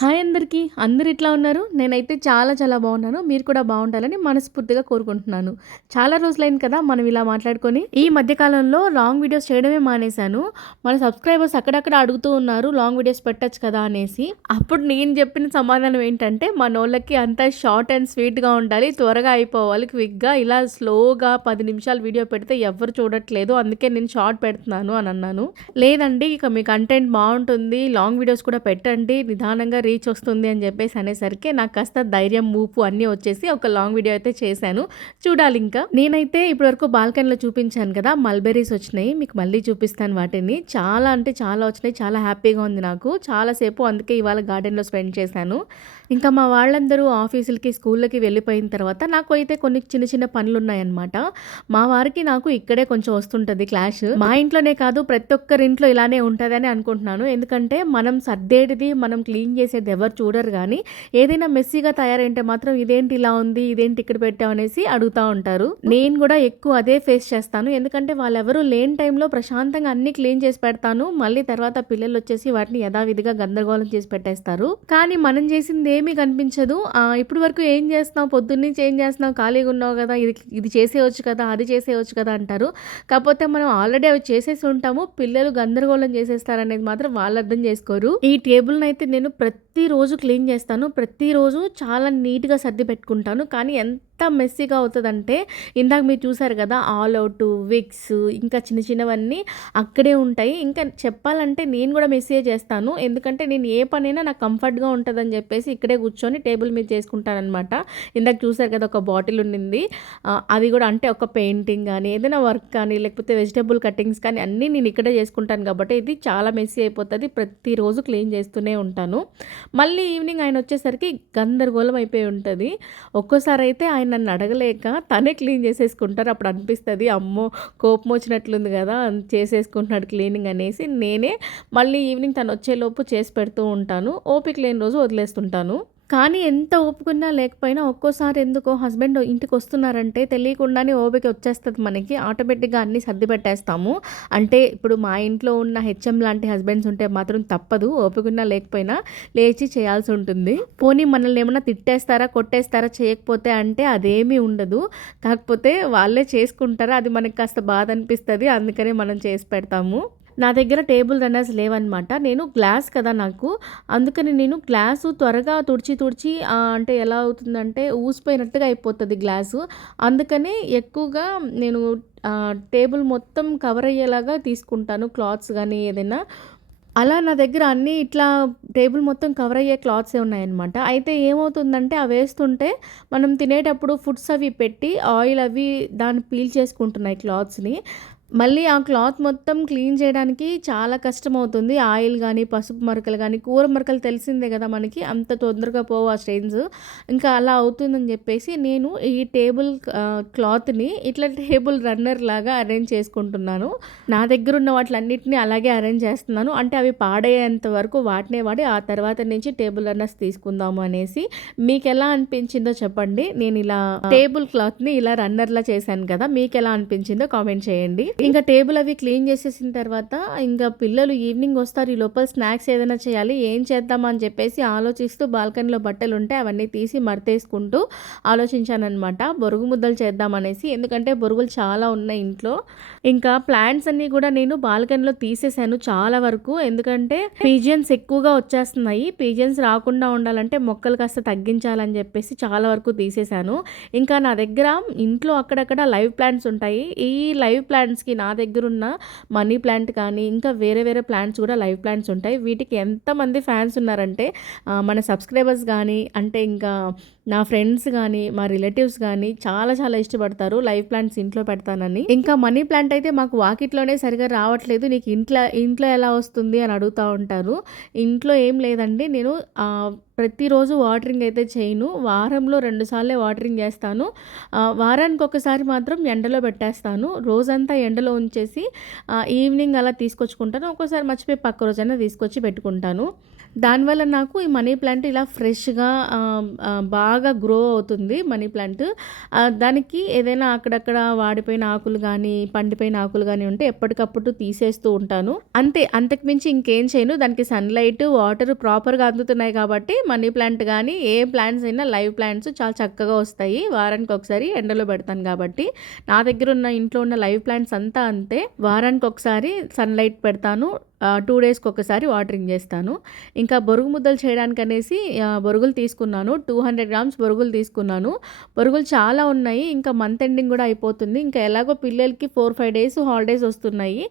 Hi అందరికీ. అందరూ ఎట్లా ఉన్నారు? నేనైతే చాలా చాలా బాగున్నాను. మీరు కూడా బాగుండాలని మనస్ఫూర్తిగా కోరుకుంటున్నాను. చాలా రోజులైంది కదా మనం ఇలా మాట్లాడుకొని. ఈ మధ్య కాలంలో లాంగ్ వీడియోస్ చేయడమే మానేశాను. మన సబ్స్క్రైబర్స్ అక్కడక్కడ అడుగుతూ ఉన్నారు లాంగ్ వీడియోస్ పెట్టొచ్చు కదా అనేసి. అప్పుడు నేను చెప్పిన సమాధానం ఏంటంటే మనోళ్ళకి అంతా షార్ట్ అండ్ స్వీట్‌గా ఉండాలి. త్వరగా అయిపోవాలి క్విక్‌గా. ఇలా స్లోగా 10 నిమిషాలు వీడియో పెడితే ఎవ్వరు చూడట్లేదు. అందుకే నేను షార్ట్ పెడుతున్నాను అని అన్నాను. లేదండి ఇక మీ కంటెంట్ బాగుంటుంది. లాంగ్ వీడియోస్ కూడా పెట్టండి. నిదానంగా రీచ్ వస్తుంది అని చెప్పేసి అనేసరికి నాకు కాస్త ధైర్యం, మూపు అన్నీ వచ్చేసి ఒక లాంగ్ వీడియో అయితే చేశాను. చూడాలి ఇంకా. నేనైతే ఇప్పటివరకు బాల్కనీలో చూపించాను కదా! మల్బెర్రీస్ వచ్చినాయి. మీకు మళ్ళీ చూపిస్తాను వాటిని. చాలా అంటే చాలా వచ్చినాయి. చాలా హ్యాపీగా ఉంది నాకు. చాలా సేపు అందుకే ఇవాళ గార్డెన్‌లో స్పెండ్ చేశాను. ఇంకా మా వాళ్ళందరూ ఆఫీసులకి, స్కూళ్ళకి వెళ్ళిపోయిన తర్వాత నాకు అయితే కొన్ని చిన్న చిన్న పనులున్నాయన్నమాట. మా వారికి నాకు ఇక్కడే కొంచెం వస్తుంటది క్లాష్. మా ఇంట్లోనే కాదు ప్రతి ఒక్కరి ఇంట్లో ఇలానే ఉంటదని అనుకుంటున్నాను. ఎందుకంటే మనం సర్దేటిది, మనం క్లీన్ చేసేది ఎవరు చూడరు గానీ, ఏదైనా మెస్సీగా తయారైంటే మాత్రం ఇదేంటి ఇలా ఉంది, ఇదేంటి ఇక్కడ పెట్టావు అనేసి అడుగుతా ఉంటారు. నేను కూడా ఎక్కువ అదే ఫేస్ చేస్తాను. ఎందుకంటే వాళ్ళెవరూ లేని టైంలో ప్రశాంతంగా అన్ని క్లీన్ చేసి పెడతాను. మళ్ళీ తర్వాత పిల్లలొచ్చేసి వాటిని యథావిధిగా గందరగోళం చేసి పెట్టేస్తారు. కానీ మనం చేసింది ఏమీ కనిపించదు. ఇప్పటి వరకు ఏం చేస్తున్నావు, పొద్దున్నుంచి ఏం చేస్తున్నావు, ఖాళీగా ఉన్నావు కదా, ఇది ఇది చేసేయొచ్చు కదా, అది చేసేయొచ్చు కదా అంటారు. కాకపోతే మనం ఆల్రెడీ అవి చేసేసి ఉంటాము. పిల్లలు గందరగోళం చేసేస్తారనేది మాత్రం వాళ్ళు అర్థం చేసుకోరు. ఈ టేబుల్‌నైతే నేను ప్రతిరోజు క్లీన్ చేస్తాను. ప్రతిరోజు చాలా నీట్‌గా సర్ది పెట్టుకుంటాను. కానీ ఎంత మెస్సీగా అవుతదంటే, ఇందాక మీరు చూసారు కదా! ఆల్ ఔటు, విక్స్ ఇంకా చిన్న చిన్నవన్నీ అక్కడే ఉంటాయి. ఇంకా చెప్పాలంటే నేను కూడా మెస్సీయే చేస్తాను. ఎందుకంటే నేను ఏ పనైనా నాకు కంఫర్ట్‌గా ఉంటదని చెప్పేసి ఇక్కడే కూర్చొని టేబుల్ మీద చేసుకుంటాననమాట. ఇందాక చూసారు కదా! ఒక బాటిల్ ఉండింది. అది కూడా అంటే ఒక పెయింటింగ్ గానీ, ఏదైనా వర్క్ కానీ, లేకపోతే వెజిటబుల్ కటింగ్స్ కానీ అన్నీ నేను ఇక్కడే చేసుకుంటాను కాబట్టి ఇది చాలా మెస్సీ అయిపోతది. ప్రతిరోజు క్లీన్ చేస్తూనే ఉంటాను. మళ్ళీ ఈవినింగ్ ఆయనొచ్చేసరికి గందరగోళం అయిపోయి ఉంటది. ఒక్కోసారయితే ఆయన నన్ను అడగలేక తనే క్లీన్ చేసేసుకుంటారు. అప్పుడు అనిపిస్తది అమ్మో! కోపమొచ్చినట్లుంది గదా! చేసేసుకుంటున్నాడు క్లీనింగ్ అనేసి. నేనే మళ్ళీ ఈవినింగ్ తనొచ్చేలోపు చేసి పెడుతూ ఉంటాను. ఓపిక లేని రోజు వదిలేస్తుంటాను. కానీ ఎంత ఓపికున్నా లేకపోయినా ఒక్కోసారి ఎందుకో హస్బెండ్ ఇంటికొస్తున్నారంటే తెలియకుండానే ఓపిక వచ్చేస్తది మనకి. ఆటోమేటిక్‌గా అన్నీ సర్ది పెట్టేస్తాము. అంటే ఇప్పుడు మా ఇంట్లో ఉన్న హెచ్ఎం లాంటి హస్బెండ్స్ ఉంటే మాత్రం తప్పదు. ఓపికున్నా లేకపోయినా లేచి చేయాల్సుంటుంది. పోనీ మనల్ని ఏమన్నా తిట్టేస్తారా, కొట్టేస్తారా చేయకపోతే అంటే అదేమీ ఉండదు. కాకపోతే వాళ్ళే చేసుకుంటారు. అది మనకి కాస్త బాధ అనిపిస్తది. అందుకనే మనం చేసి పెడతాము. నా దగ్గర టేబుల్ రన్నర్స్ లేవనమాట. నేను గ్లాస్ కదా నాకు. అందుకని నేను గ్లాసు త్వరగా తుడిచి తుడిచి అంటే ఎలా అవుతుందంటే ఊసిపోయినట్టుగా అయిపోతది గ్లాసు. అందుకని ఎక్కువగా నేను టేబుల్ మొత్తం కవర్ అయ్యేలాగా తీసుకుంటాను క్లాత్స్ గానీ ఏదైనా. అలా నా దగ్గర అన్నీ ఇట్లా టేబుల్ మొత్తం కవర్ అయ్యే క్లాత్సే ఉన్నాయన్నమాట. అయితే ఏమవుతుందంటే అవేస్తుంటే మనం తినేటప్పుడు ఫుడ్స్ అవి పెట్టి ఆయిల్ అవి దాన్ని పీల్ చేసుకుంటున్నాయి క్లాత్స్‌ని. మళ్ళీ ఆ క్లాత్ మొత్తం క్లీన్ చేయడానికి చాలా కష్టమవుతుంది. ఆయిల్ గానీ, పసుపు మరకలు గానీ, కూర మరకలు తెలిసిందే గదా మనకి. అంత తొందరగా పోవు ఆ స్టెయిన్స్. ఇంకా అలా అవుతుందని జెప్పేసి నేను ఈ టేబుల్ క్లాత్‌ని ఇట్లా టేబుల్ రన్నర్ లాగా అరేంజ్ చేసుకుంటున్నాను. నా దగ్గరున్న వాటిలన్నిటిని అలాగే అరేంజ్ చేస్తున్నాను. అంటే అవి పాడయ్యేంత వరకు వాటినే వాడి ఆ తర్వాత నుంచి టేబుల్ రన్నర్స్ తీసుకుందాము అనేసి. మీకెలా అనిపించిందో చెప్పండి. నేనిలా టేబుల్ క్లాత్‌ని ఇలా రన్నర్‌లా చేశాను కదా! మీకెలా అనిపించిందో కామెంట్ చేయండి. ఇంకా టేబుల్ అవి క్లీన్ చేసేసిన తర్వాత ఇంకా పిల్లలు ఈవినింగ్ వస్తారు. ఈ లోపల స్నాక్స్ ఏదైనా చేయాలి. ఏం చేద్దామా అని చెప్పేసి ఆలోచిస్తూ బాల్కనీలో బట్టలుంటే అవన్నీ తీసి మడతేసుకుంటూ ఆలోచించాననమాట. బొరుగు ముద్దలు చేద్దామనేసి. ఎందుకంటే బొరుగులు చాలా ఉన్నాయి ఇంట్లో. ఇంకా ప్లాంట్స్ అన్నీ కూడా నేను బాల్కనీలో తీసేసాను చాలా వరకు. ఎందుకంటే పీజియన్స్ ఎక్కువగా వచ్చేస్తున్నాయి. పీజియన్స్ రాకుండా ఉండాలంటే మొక్కలు కాస్త తగ్గించాలని చెప్పేసి చాలా వరకు తీసేసాను. ఇంకా నా దగ్గర ఇంట్లో అక్కడక్కడ లైవ్ ప్లాంట్స్ ఉంటాయి. ఈ లైవ్ ప్లాంట్స్‌కి నా దగ్గరున్న మనీ ప్లాంట్ కానీ, ఇంకా వేరే వేరే ప్లాంట్స్ కూడా లైవ్ ప్లాంట్స్ ఉంటాయి. వీటికి ఎంతమంది ఫ్యాన్స్ ఉన్నారంటే మన సబ్స్క్రైబర్స్ గానీ, అంటే ఇంకా నా ఫ్రెండ్స్ గానీ, మా రిలేటివ్స్ గానీ చాలా చాలా ఇష్టపడతారు లైవ్ ప్లాంట్స్ ఇంట్లో పెడతానని. ఇంకా మనీ ప్లాంట్ అయితే మాకు వాకిట్లోనే సరిగ్గా రావట్లేదు. నీకు ఇంట్లో ఎలా వస్తుంది అని అడుగుతా ఉంటారు. ఇంట్లో ఏం లేదండి. నేను ప్రతిరోజు వాటరింగ్ అయితే చేయను. వారంలో 2 సార్లే వాటరింగ్ చేస్తాను. వారానికి ఒకసారి మాత్రం ఎండలో పెట్టేస్తాను. రోజంతా ఎండలో ఉంచేసి ఈవినింగ్ అలా తీసుకొచ్చుకుంటాను. ఒక్కోసారి మర్చిపోయి పక్క రోజైనా తీసుకొచ్చి పెట్టుకుంటాను. దానివల్ల నాకు ఈ మనీ ప్లాంట్ ఇలా ఫ్రెష్‌గా బాగా గ్రో అవుతుంది మనీ ప్లాంట్. దానికి ఏదైనా అక్కడక్కడ వాడిపోయిన ఆకులు గానీ, పండిపోయిన ఆకులు గానీ ఉంటే ఎప్పటికప్పుడు తీసేస్తూ ఉంటాను. అంతే, అంతకు మించి ఇంకేం చేయను. దానికి సన్‌లైట్, వాటర్ ప్రాపర్‌గా అందుతున్నాయి కాబట్టి మనీ ప్లాంట్ గానీ, ఏ ప్లాంట్స్ అయినా లైవ్ ప్లాంట్స్ చాలా చక్కగా వస్తాయి. వారానికి ఒకసారి ఎండలో పెడతాను కాబట్టి. నా దగ్గర ఉన్న ఇంట్లో ఉన్న లైవ్ ప్లాంట్స్ అంతా అంతే. వారానికి ఒకసారి సన్‌లైట్ పెడతాను. 2 డేస్‌కి ఒకసారి వాటరింగ్ చేస్తాను. ఇంకా బొరుగు ముద్దలు చేయడానికనేసి బొరుగులు తీసుకున్నాను. 200 గ్రామ్స్ బొరుగులు తీసుకున్నాను. బొరుగులు చాలా ఉన్నాయి. ఇంకా మంత్ ఎండింగ్ కూడా అయిపోతుంది. ఇంకా ఎలాగో పిల్లలకి 4, 5 డేస్ హాలిడేస్ వస్తున్నాయి.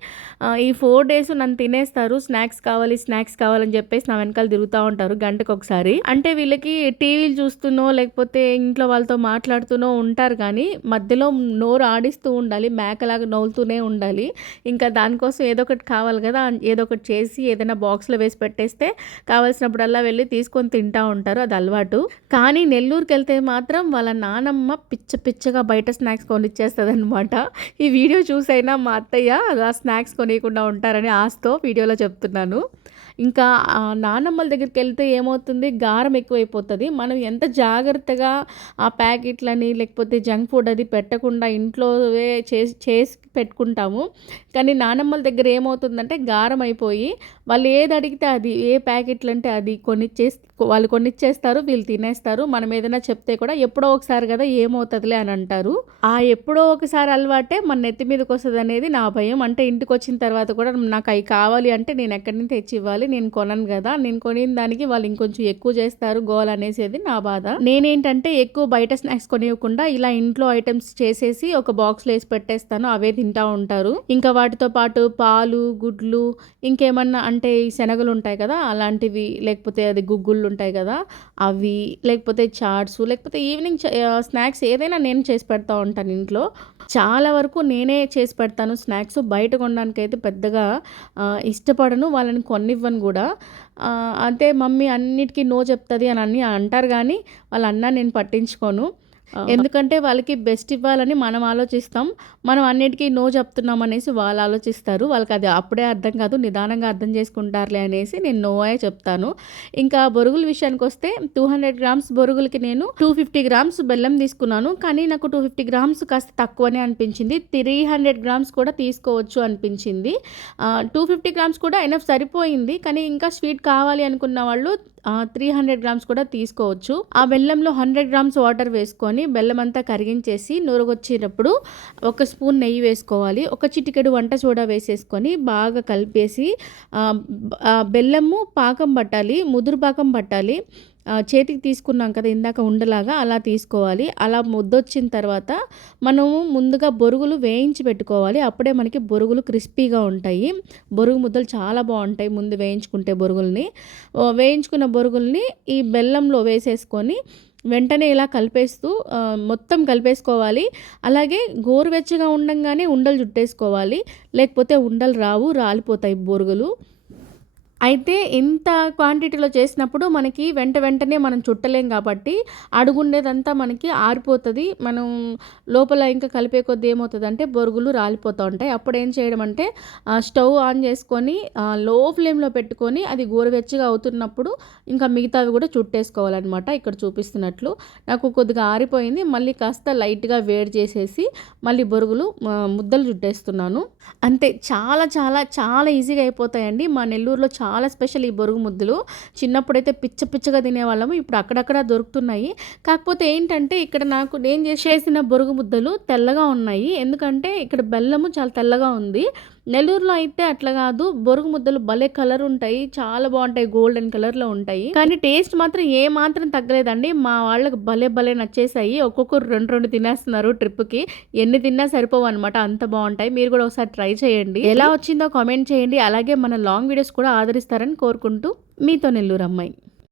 ఈ 4 డేస్ నన్ను తినేస్తారు. స్నాక్స్ కావాలి, స్నాక్స్ కావాలని చెప్పేసి నా వెనకాల తిరుగుతూ ఉంటారు గంటకొకసారి. అంటే వీళ్ళకి టీవీలు చూస్తూనో లేకపోతే ఇంట్లో వాళ్ళతో మాట్లాడుతూనో ఉంటారు కానీ మధ్యలో నోరు ఆడిస్తూ ఉండాలి. మేకలాగా నవ్వులుతూనే ఉండాలి. ఇంకా దానికోసం ఏదో ఒకటి కావాలి కదా! ఏదో ఒకటి చేసి ఏదైనా బాక్స్‌లో వేసి పెట్టేస్తే కావాల్సినప్పుడల్లా వెళ్ళి తీసుకొని తింటా ఉంటారు. అది అలవాటు. కానీ నెల్లూరుకెళ్తే మాత్రం వాళ్ళ నానమ్మ పిచ్చగా బయట స్నాక్స్ కొనిచ్చేస్తదనమాట. ఈ వీడియో చూసైనా మా అత్తయ్య అలా స్నాక్స్ కొనియకుండా ఉంటారని ఆశతో వీడియోలో చెప్తున్నాను. ఇంకా నానమ్మల దగ్గరికెళ్తే ఏమవుతుంది, గారం ఎక్కువైపోతది. మనం ఎంత జాగ్రత్తగా ఆ ప్యాకెట్లని లేకపోతే జంక్ ఫుడ్ అది పెట్టకుండా ఇంట్లోవే చేసి పెట్టుకుంటాము. కానీ నానమ్మల దగ్గర ఏమవుతుందంటే గారం అయిపోయి వాళ్ళు ఏది అడిగితే అది, ఏ ప్యాకెట్లు అంటే అది వాళ్ళు కొనిచ్చేస్తారు. వీళ్ళు తినేస్తారు. మనం ఏదైనా చెప్తే కూడా ఎప్పుడో ఒకసారి కదా ఏమవుతుందిలే అని అంటారు. ఆ ఎప్పుడో ఒకసారి అలవాటే మన నెత్తి మీదకి వస్తుంది అనేది నా భయం. అంటే ఇంటికి వచ్చిన తర్వాత కూడా నాకు అవి కావాలి అంటే నేను ఎక్కడి నుంచి తెచ్చి ఇవ్వాలి, నేను కొనను కదా, నేను కొనిన దానికి వాళ్ళు ఇంకొంచెం ఎక్కువ చేస్తారు గోల్ అనేసేది నా బాధ. నేనేంటంటే ఎక్కువ బయట స్నాక్స్ కొనివ్వకుండా ఇలా ఇంట్లో ఐటమ్స్ చేసేసి ఒక బాక్స్లో వేసి పెట్టేస్తాను. అవే తింటా ఉంటారు. ఇంకా వాటితో పాటు పాలు, గుడ్లు, ఇంకేమన్నా అంటే ఈ శనగలు ఉంటాయి కదా అలాంటివి, లేకపోతే అది గుగ్గుళ్ళు ఉంటాయి కదా అవి, లేకపోతే చాట్స్, లేకపోతే ఈవినింగ్ స్నాక్స్ ఏదైనా నేను చేసి పెడతా ఉంటాను ఇంట్లో. చాలా వరకు నేనే చేసి పెడతాను స్నాక్స్. బయట కొనడానికైతే పెద్దగా ఇష్టపడను, వాళ్ళని కొనివ్వను కూడా. అంటే మమ్మీ అన్నిటికీ నో చెప్తుంది అని అంటారు కానీ వాళ్ళన్నా నేను పట్టించుకోను. ఎందుకంటే వాళ్ళకి బెస్ట్ ఇవ్వాలని మనం ఆలోచిస్తాం. మనం అన్నిటికీ నో చెప్తున్నాం అనేసి వాళ్ళు ఆలోచిస్తారు. వాళ్ళకి అది అప్పుడే అర్థం కాదు, నిదానంగా అర్థం చేసుకుంటారులే అనేసి నేను నోయే చెప్తాను. ఇంకా బొరుగుల విషయానికి వస్తే 200 గ్రామ్స్ బొరుగులకి నేను 250 గ్రామ్స్ బెల్లం తీసుకున్నాను. కానీ నాకు 250 గ్రామ్స్ కాస్త తక్కువనే అనిపించింది. 300 గ్రామ్స్ కూడా తీసుకోవచ్చు అనిపించింది. 250 గ్రామ్స్ కూడా ఎనఫ్ సరిపోయింది. కానీ ఇంకా స్వీట్ కావాలి అనుకున్న వాళ్ళు 300 గ్రామ్స్ కూడా తీసుకోవచ్చు. ఆ బెల్లంలో 100 గ్రామ్స్ వాటర్ వేసుకొని బెల్లం అంతా కరిగించేసి నూరగొచ్చేటప్పుడు 1 స్పూన్ నెయ్యి వేసుకోవాలి. 1 చిటికెడు వంట సోడా వేసేసుకొని బాగా కలిపేసి బెల్లము పాకం పట్టాలి, ముదురు పాకం పట్టాలి. చేతికి తీసుకున్నాం కదా ఇందాక ఉండలాగా, అలా తీసుకోవాలి. అలా ముద్దొచ్చిన తర్వాత మనము ముందుగా బొరుగులు వేయించి పెట్టుకోవాలి. అప్పుడే మనకి బొరుగులు క్రిస్పీగా ఉంటాయి. బొరుగు ముద్దలు చాలా బాగుంటాయి ముందు వేయించుకుంటే బొరుగుల్ని. వేయించుకున్న బొరుగుల్ని ఈ బెల్లంలో వేసేసుకొని వెంటనే ఇలా కలిపేస్తూ మొత్తం కలిపేసుకోవాలి. అలాగే గోరువెచ్చగా ఉండంగానే ఉండలు చుట్టేసుకోవాలి, లేకపోతే ఉండలు రావు, రాలిపోతాయి బొరుగులు. అయితే ఇంత క్వాంటిటీలో చేసినప్పుడు మనకి వెంటనే మనం చుట్టలేం కాబట్టి అడుగుండేదంతా మనకి ఆరిపోతుంది. మనం లోపల ఇంకా కలిపే కొద్దీ ఏమవుతుందంటే బొరుగులు రాలిపోతూ ఉంటాయి. అప్పుడు ఏం చేయడం అంటే స్టవ్ ఆన్ చేసుకొని లో ఫ్లేమ్లో పెట్టుకొని అది గోరువెచ్చగా అవుతున్నప్పుడు ఇంకా మిగతావి కూడా చుట్టేసుకోవాలన్నమాట. ఇక్కడ చూపిస్తున్నట్లు నాకు కొద్దిగా ఆరిపోయింది. మళ్ళీ కాస్త లైట్గా వేడి చేసేసి మళ్ళీ బొరుగులు ముద్దలు చుట్టేస్తున్నాను. అంతే, చాలా చాలా చాలా ఈజీగా అయిపోతాయండి. మా నెల్లూరులో చాలా స్పెషల్ ఈ బొరుగు ముద్దలు. చిన్నప్పుడైతే పిచ్చగా తినేవాళ్ళము, ఇప్పుడు అక్కడక్కడ దొరుకుతున్నాయి. కాకపోతే ఏంటంటే ఇక్కడ నేను చేసిన బొరుగు ముద్దలు తెల్లగా ఉన్నాయి. ఎందుకంటే ఇక్కడ బెల్లము చాలా తెల్లగా ఉంది. నెల్లూరులో అయితే అట్లా కాదు, బొరుగు ముద్దలు భలే కలర్ ఉంటాయి, చాలా బాగుంటాయి, గోల్డెన్ కలర్లో ఉంటాయి. కానీ టేస్ట్ మాత్రం ఏ మాత్రం తగ్గలేదండి. మా వాళ్ళకి భలే నచ్చేసాయి. ఒక్కొక్కరు 2 తినేస్తున్నారు ట్రిప్కి. ఎన్ని తిన్నా సరిపోవు అనమాట, అంత బాగుంటాయి. మీరు కూడా ఒకసారి ట్రై చేయండి. ఎలా వచ్చిందో కామెంట్ చేయండి. అలాగే మన లాంగ్ వీడియోస్ కూడా ఆదరిస్తారని కోరుకుంటూ మీతో నెల్లూరు అమ్మాయి.